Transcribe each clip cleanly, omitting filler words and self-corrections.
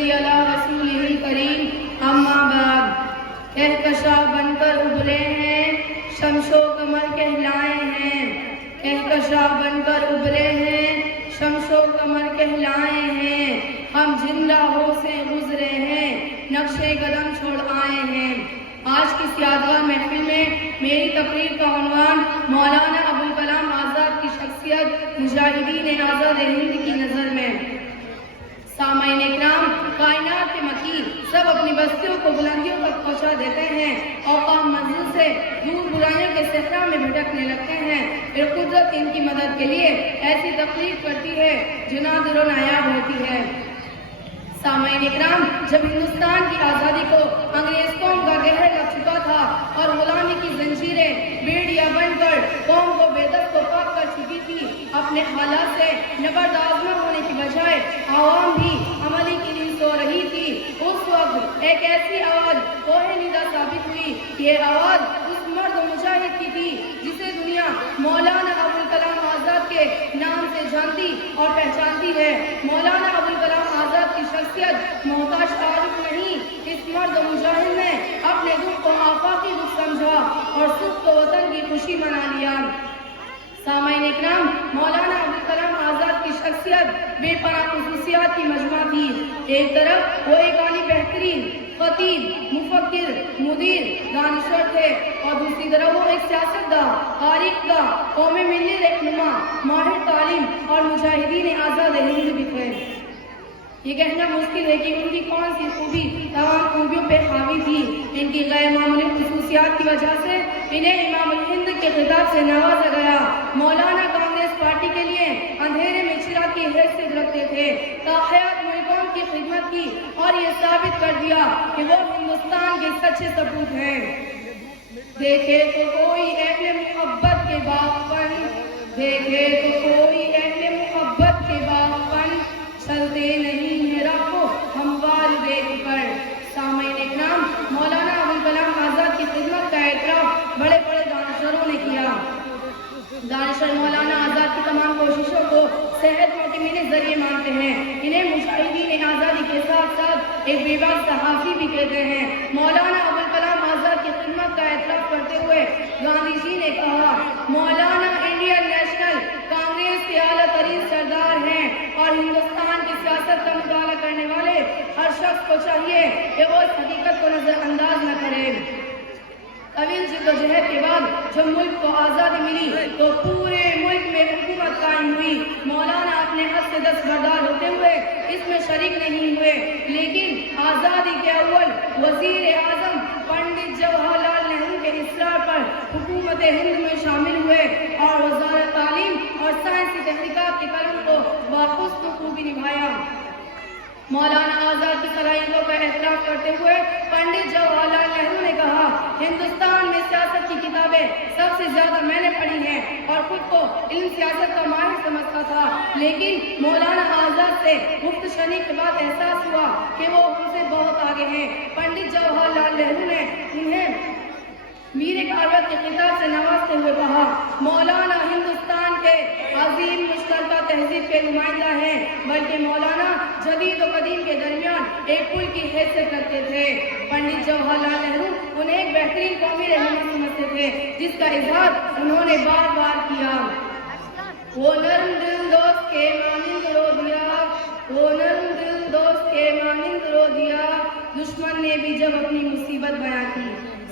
نصلی علی رسولہ الکریم اما بعد۔ کہکشاں بن کر ابھرے ہیں، شمس و قمر کہلائے ہیں، کہکشاں بن کر ابھرے ہیں، شمس و قمر کہلائے ہیں، ہم جن راہوں سے گزرے ہیں، نقش قدم چھوڑ آئے ہیں۔ آج کی یادگار محفل میں میری تقریر کا عنوان مولانا ابوالکلام آزاد کی شخصیت مجاہدین آزاد ہند کی نظر میں۔ سامعین اکرام، کائنات کے مکین سب اپنی بستیوں کو بلندیوں تک پہنچا دیتے ہیں اور قوم منزل سے دور برائیوں کے صحرا میں بھٹکنے لگتے ہیں، پھر قدرت ان کی مدد کے لیے ایسی تخلیق کرتی ہے جو نادر و نایاب ہوتی ہے۔ سامعین اکرام، جب ہندوستان کی آزادی کو انگریز قوم کا قہر لگ چکا تھا اور غلامی کی زنجیریں بیڑیاں بن کر قوم کو بے دست و پاک کر چکی تھی، اپنے حالات سے نبرداز نہ ہونے کی بجائے عوام بھی عملی کی نیند سو رہی تھی۔ اس وقت ایک ایسی آواز کوہ ندا ثابت ہوئی، یہ آواز اس مرد و مجاہد کی تھی جسے دنیا مولانا ابوالکلام آزاد کے نام سے جانتی اور پہچانتی ہے۔ مولانا ابوالکلام آزاد کی شخصیت محتاج تعارف نہیں، اس مرد و مجاہد نے اپنے دکھ کو آفاقی دکھ سمجھا اور سکھ کو وطن کی خوشی منا لیا۔ سامعین اکرام، مولانا ابوالکلام آزاد کی شخصیت بے پناہ خصوصیات کی مجموعہ تھی۔ ایک طرف وہ ایک عالی بہترین خطیب، مفکر، مدیر، دانشور تھے اور دوسری طرف وہ ایک سیاستداں، تاریخ داں، قوم ملی رہنما، ماہر تعلیم اور مجاہدین آزاد ہند بھی تھے۔ یہ کہنا مشکل ہے کہ ان کی کون سی خوبی تمام خوبیوں پہ حاوی تھی۔ ان کی غیر معمولی خصوصیات کی وجہ سے انہیں امام الہند کے خطاب سے نوازا گیا۔ مولانا کانگریس پارٹی کے لیے اندھیرے میں چراغ کی حیثیت رکھتے تھے، تاحیات ملکوں کی خدمت کی اور یہ ثابت کر دیا کہ وہ ہندوستان کے سچے سپوت ہیں۔ دیکھے تو کوئی اہل محبت کے باغبن، دیکھے تو کوئی اہل محبت کے باغبن، چلتے نہیں ہیں راہوں ہموار دیکھ کر۔ سامعین اکرام، مولانا ابوالکلام آزاد کی خدمت کا اعتراف بڑے بڑے دانشوروں نے کیا۔ دانشور مولانا آزاد کی تمام کوششوں کو صحت مطمئن ذریعے مانتے ہیں۔ انہیں مجاہدین آزادی کے ساتھ ساتھ ایک بے باک صحافی بھی کہتے ہیں۔ مولانا ابوالکلام آزاد کی خدمت کا اعتراف کرتے ہوئے گاندھی جی نے کہا، مولانا انڈین نیشنل کانگریس کے اعلیٰ ترین سردار ہیں اور ہندوستان کی سیاست کا مطالعہ کرنے والے ہر شخص کو چاہیے کہ وہ اس حقیقت کو نظر انداز نہ کرے۔ طویل جدوجہد کے بعد جب ملک کو آزادی ملی تو پورے ملک میں حکومت قائم ہوئی۔ مولانا اپنے حد سے دستبردار ہوتے ہوئے اس میں شریک نہیں ہوئے، لیکن آزادی کے اول وزیر اعظم پنڈت جواہر لال نہرو کے اصرار پر حکومت ہند میں شامل ہوئے اور وزارت تعلیم اور سائنسی تحقیقات کے قلم کو بحسن خوبی نبھایا۔ مولانا آزاد کی صلاحیتوں کا اعتراف کرتے ہوئے پنڈت جواہر لال نہرو نے کہا، ہندوستان میں سیاست کی کتابیں سب سے زیادہ میں نے پڑھی ہیں اور خود کو علم سیاست کا ماہر سمجھتا تھا، لیکن مولانا آزاد سے گفت شنی کے بعد احساس ہوا کہ وہ ہم سے بہت آگے ہیں۔ پنڈت جواہر لال نہرو نے انہیں میر کاروت کے خطاب سے نوازتے ہوئے کہا، مولانا ہندوستان کے عظیم مشترکہ تہذیب کے نمائندہ ہیں، بلکہ مولانا جدید و قدیم کے درمیان ایک پل کی حیثیت رکھتے تھے۔ پنڈت جواہر لال نہرو انہیں ایک بہترین قومی رہنما سمجھتے تھے، جس کا اظہار انہوں نے بار بار کیا۔ وہ نرم دل دوست کے مانند رو دیا، وہ نرم دل دوست کے مانند رو دیا، دشمن نے بھی جب اپنی مصیبت بیان کی۔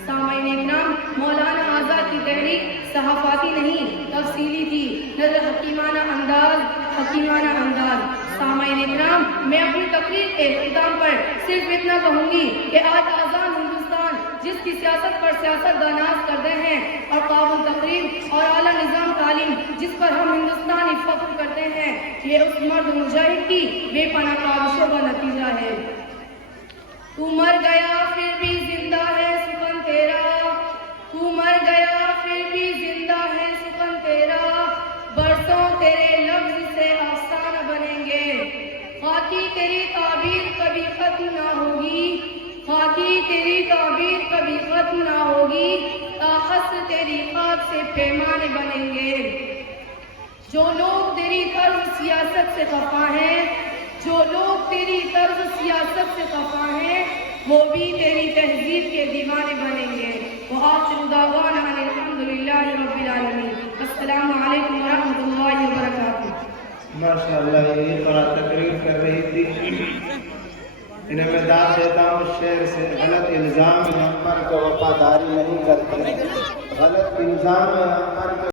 سامعین اکرام، مولانا آزاد کی تحریک صحافاتی نہیں، تفصیلی تھی، نظر حکیمانہ انداز۔ سامعین اکرام، میں اپنی تقریر کے اختتام پر صرف اتنا کہوں گی کہ آج آزاد ہندوستان جس کی سیاست پر سیاست داناز کرتے ہیں اور قابل تقریر اور اعلیٰ نظام تعلیم جس پر ہم ہندوستانی فخر کرتے ہیں، یہ اس مرد مجاہد کی بے پناہ کاوشوں کا نتیجہ ہے۔ تو مر گیا پھر بھی زندہ ہے سخن تیرا، تو مر گیا پھر بھی زندہ ہے سخن تیرا، برسوں تیرے لفظ سے آستانہ بنیں گے، خاکی تیری تعبیر کبھی ختم نہ ہوگی، خاکی تیری تعبیر کبھی ختم نہ ہوگی، تاحسر تیری خاک سے پیمانے بنیں گے۔ جو لوگ تیری طرز سیاست سے خفا ہیں، جو لوگ تیری طرز سیاست سے خفا ہیں وہ بھی تیری تہذیب کے دیوانے بنیں گے. وآخر دعوانا ان الحمدللہ رب العالمین. السلام علیکم ورحمۃ اللہ وبرکاتہ. ماشاءاللہ یہ بڑا تقریر کر رہی تھی. انہیں میں داد دیتا ہوں شعر سے. غلط الزام میں ہم پر کو وفاداری نہیں کرتے. غلط الزام میں ہم پر